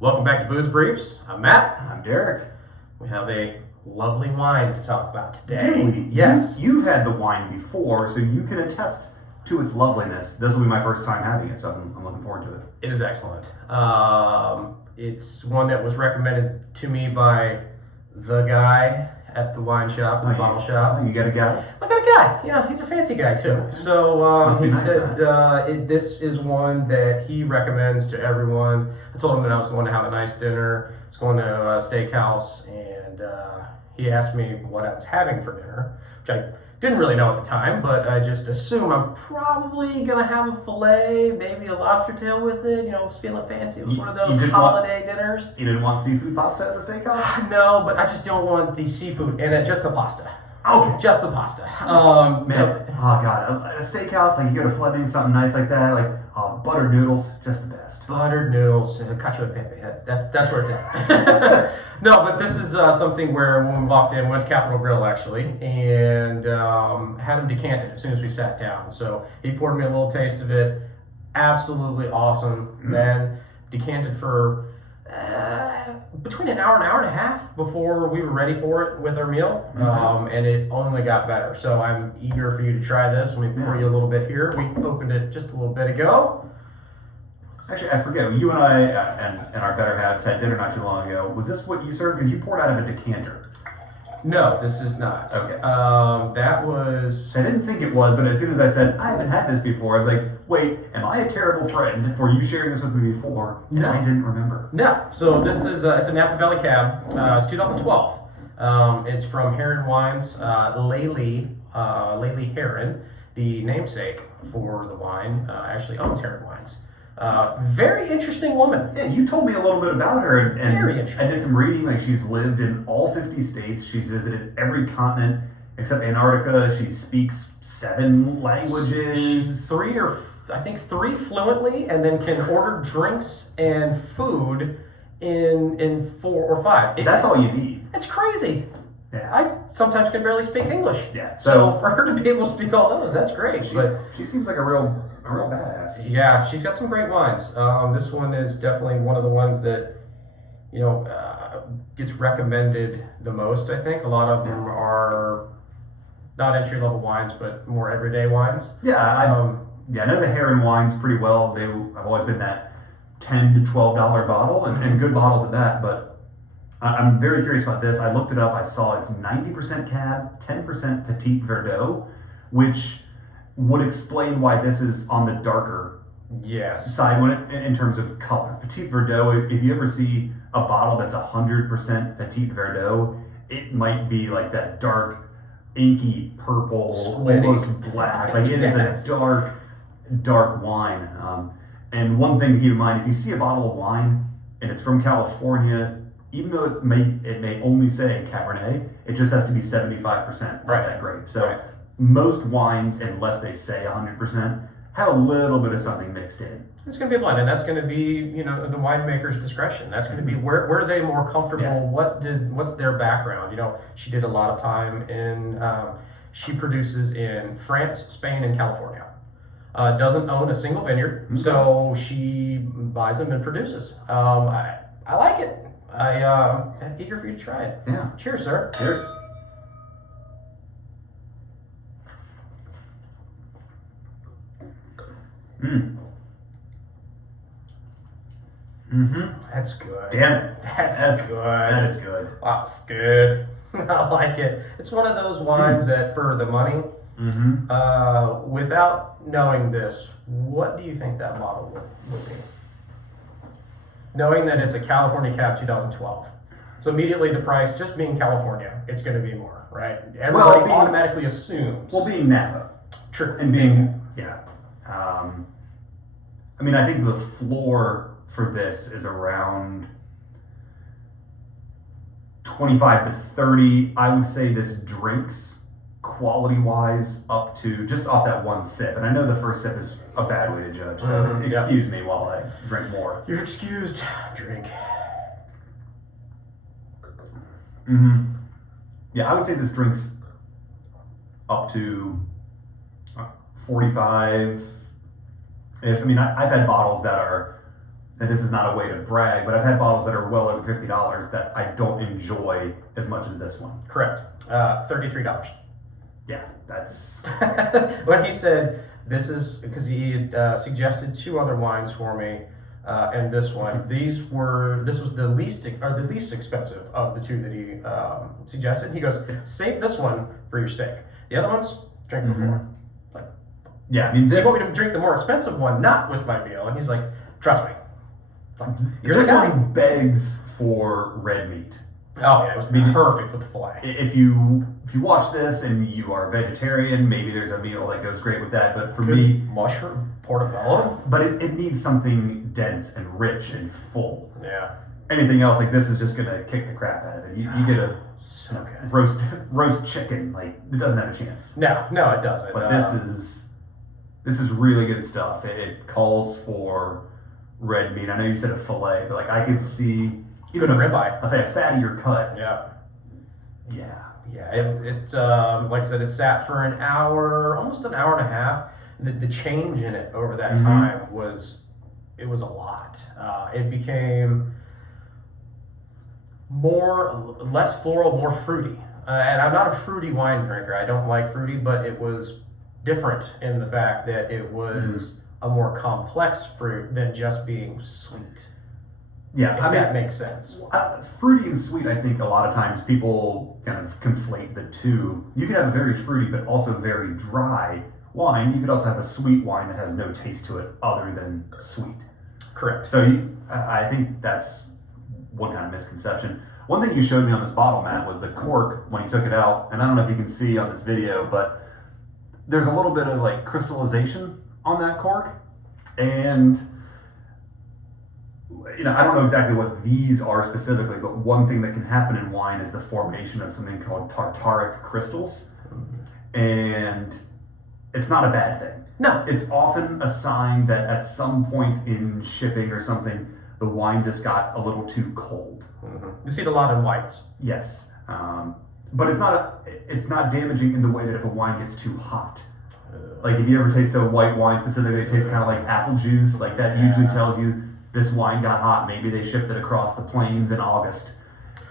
Welcome back to Booze Briefs. I'm Matt. I'm Derek. We have a lovely wine to talk about today. Do we? Yes. You've had the wine before, so you can attest to its loveliness. This will be my first time having it, so I'm looking forward to it. It is excellent. It's one that was recommended to me by the guy at the wine shop, the bottle shop. You got a guy? I got a guy. You know, he's a fancy guy too. So he nice, said this is one that he recommends to everyone. I told him that I was going to have a nice dinner. I was going to a steakhouse, and he asked me what I was having for dinner, which I didn't really know at the time, but I just assume I'm probably gonna have a fillet, maybe a lobster tail with it. You know, I was feeling fancy. It was one of those holiday dinners. You didn't want seafood pasta at the steakhouse? No, but I just don't want the seafood in it, just the pasta. Okay. Just the pasta. Man, oh God, a steakhouse, like you go to Fleming's, something nice like that, like buttered noodles, just the best. Buttered noodles, cacio e pepe. That's where it's at. No, but this is something where when we walked in, we went to Capitol Grill actually, and had him decant it as soon as we sat down. So he poured me a little taste of it. Absolutely awesome. Mm-hmm. Then decanted for between an hour and a half before we were ready for it with our meal, and it only got better. So I'm eager for you to try this. Let me pour you a little bit here. We opened it just a little bit ago. Actually, I forget. You and I and our better halves had dinner not too long ago. Was this what you served? Because you poured out of a decanter. No, this is not. Okay. That was... I didn't think it was, but as soon as I said, I haven't had this before, I was like, wait, am I a terrible friend for you sharing this with me before? And I didn't remember. No. So this is, it's a Napa Valley Cab. It's 2012. It's from Heron Wines. Laely Heron, the namesake for the wine, actually owns Heron Wines. Very interesting woman. Yeah, you told me a little bit about her, and very interesting. I did some reading. Like, she's lived in all 50 states. She's visited every continent except Antarctica. She speaks 7 languages. I think three fluently, and then can order drinks and food in 4 or 5. That's all you need. It's crazy. Yeah. I sometimes can barely speak English. Yeah. So for her to be able to speak all those, that's great. She seems like a real badass. Yeah, she's got some great wines. This one is definitely one of the ones that, you know, gets recommended the most, I think. A lot of them are not entry-level wines, but more everyday wines. Yeah, I know the Heron wines pretty well. I've always been that $10 to $12 bottle, and good bottles at that, but I'm very curious about this. I looked it up. I saw it's 90% Cab, 10% Petit Verdot, which would explain why this is on the darker side in terms of color. Petit Verdot, if you ever see a bottle that's 100% Petit Verdot, it might be like that dark, inky purple, almost black. Like it is a dark wine. And one thing to keep in mind, if you see a bottle of wine and it's from California, even though it may only say Cabernet, it just has to be 75% of that grape. So most wines, unless they say 100%, have a little bit of something mixed in. It's going to be a blend, and that's going to be, you know, the winemaker's discretion. That's going to be where are they more comfortable? Yeah. What's their background? You know, she did a lot of time in. She produces in France, Spain, and California. Doesn't own a single vineyard, so she buys them and produces. I like it. I'm eager for you to try it. Yeah. Cheers, sir. Cheers. That's good. Damn it. That's good. That is good. Wow, it's good. I like it. It's one of those wines that for the money, without knowing this, what do you think that bottle would be? Knowing that it's a California Cab 2012. So immediately the price, just being California, it's going to be more, right? Everybody automatically assumes. Well, being Napa. True. And being, I mean, I think the floor for this is around 25 to 30. I would say this drinks quality-wise up to just off that one sip. And I know the first sip is a bad way to judge, so excuse me while I drink more. You're excused. Drink. Yeah, I would say this drinks up to 45. I mean, I've had bottles that are and this is not a way to brag, but I've had bottles that are well over $50 that I don't enjoy as much as this one. Correct. $33. Yeah, that's... When he said, this is, because he had suggested 2 other wines for me, and this one. This was the least expensive of the 2 that he suggested. He goes, save this one for your steak. The other ones, drink before. Like, yeah, I mean, so you want me to drink the more expensive one, not with my meal? And he's like, trust me. Like, this one begs for red meat. Oh yeah, it was perfect with the filet. If you watch this and you are vegetarian, maybe there's a meal that goes great with that. But for me, mushroom portobello. But it needs something dense and rich and full. Yeah. Anything else like this is just gonna kick the crap out of it. You get a so good. roast chicken, like it doesn't have a chance. No, it doesn't. But this is really good stuff. It calls for red meat. I know you said a fillet, but like I could see even a ribeye. I'll say a fattier cut. Yeah. Yeah. Yeah. It's like I said, it sat for an hour, almost an hour and a half. The change in it over that time was a lot. It became less floral, more fruity. And I'm not a fruity wine drinker. I don't like fruity, but it was different in the fact that it was a more complex fruit than just being sweet. Yeah, if that makes sense. Fruity and sweet, I think a lot of times people kind of conflate the two. You can have a very fruity but also very dry wine. You could also have a sweet wine that has no taste to it other than sweet. Correct. So I think that's one kind of misconception. One thing you showed me on this bottle, Matt, was the cork when you took it out. And I don't know if you can see on this video, but there's a little bit of like crystallization on that cork. And I don't know exactly what these are specifically, but one thing that can happen in wine is the formation of something called tartaric crystals. And it's not a bad thing. No. It's often a sign that at some point in shipping or something, the wine just got a little too cold. You see it a lot in whites. Yes. But it's not damaging in the way that if a wine gets too hot. Like if you ever taste a white wine specifically, it tastes kind of like apple juice. Like that usually tells you this wine got hot. Maybe they shipped it across the plains in August.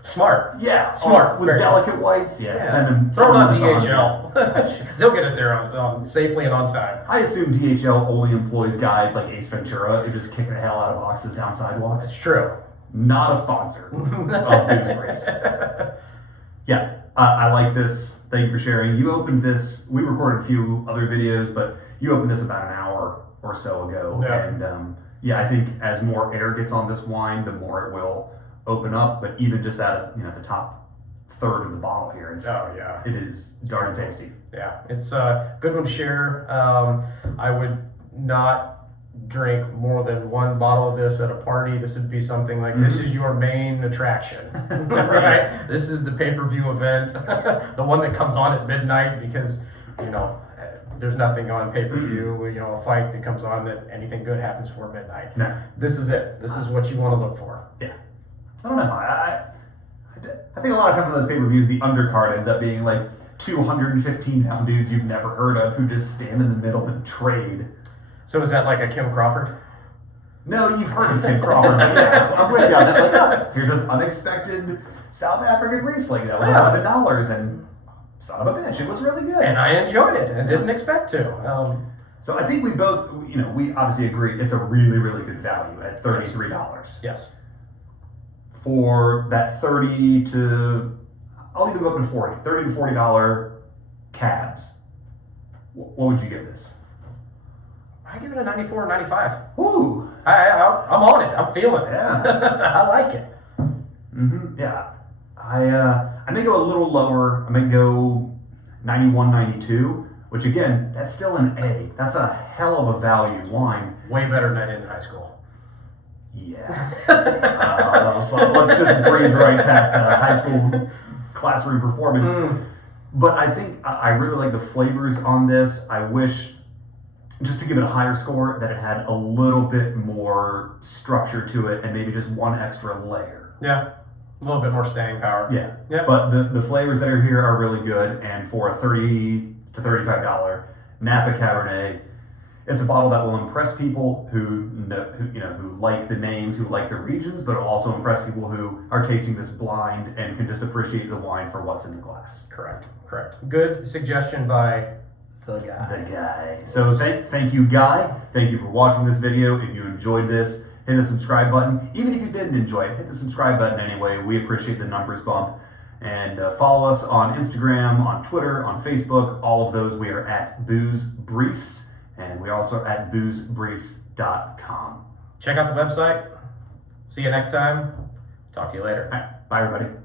Smart. Yeah. Smart. With delicate whites. Yeah. Send them. Throw it on DHL. They'll get it there safely and on time. I assume DHL only employs guys like Ace Ventura who just kick the hell out of boxes down sidewalks. It's true. Not a sponsor of Booze Breaks. Yeah. I like this. Thank you for sharing. You opened this. We recorded a few other videos, but you opened this about an hour or so ago. Yeah. And I think as more air gets on this wine, the more it will open up. But even just at the top third of the bottle here, it is darn tasty. Yeah, it's a good one to share. I would not drink more than one bottle of this at a party. This would be something like, this is your main attraction, right? This is the pay-per-view event, the one that comes on at midnight because, there's nothing on pay-per-view, a fight that comes on that anything good happens before midnight. No. This is it. This is what you want to look for. Yeah. I don't know. I think a lot of times on those pay-per-views, the undercard ends up being like 215-pound dudes you've never heard of who just stand in the middle and trade. So is that like a Kim Crawford? No, you've heard of Kim Crawford, but yeah, I'm with you on that. Like, here's this unexpected South African Riesling that was $11, and son of a bitch, it was really good. And I enjoyed it and didn't expect to. So I think we both, we obviously agree it's a really, really good value at $33. Yes. For that I'll even go up to $30 to $40 cabs. What would you give this? I give it a 94 or 95. Woo! I'm on it. I'm feeling it. Yeah. I like it. Yeah. I may go a little lower. I may go 91, 92, which again, that's still an A. That's a hell of a value wine. Way better than I did in high school. Yeah. Let's just breeze right past high school classroom performance. But I think I really like the flavors on this. I wish, just to give it a higher score, that it had a little bit more structure to it and maybe just one extra layer. Yeah. A little bit more staying power. Yeah. Yep. But the flavors that are here are really good. And for a $30 to $35 Napa Cabernet, It's a bottle that will impress people who like the names, who like the regions, but it'll also impress people who are tasting this blind and can just appreciate the wine for what's in the glass. Correct. Good suggestion by the guy. So thank you, Guy. Thank you for watching this video. If you enjoyed this, hit the subscribe button. Even if you didn't enjoy it, hit the subscribe button anyway. We appreciate the numbers bump. And follow us on Instagram, on Twitter, on Facebook. All of those we are at Booze Briefs. And we also are at boozebriefs.com. Check out the website. See you next time. Talk to you later. All right. Bye, everybody.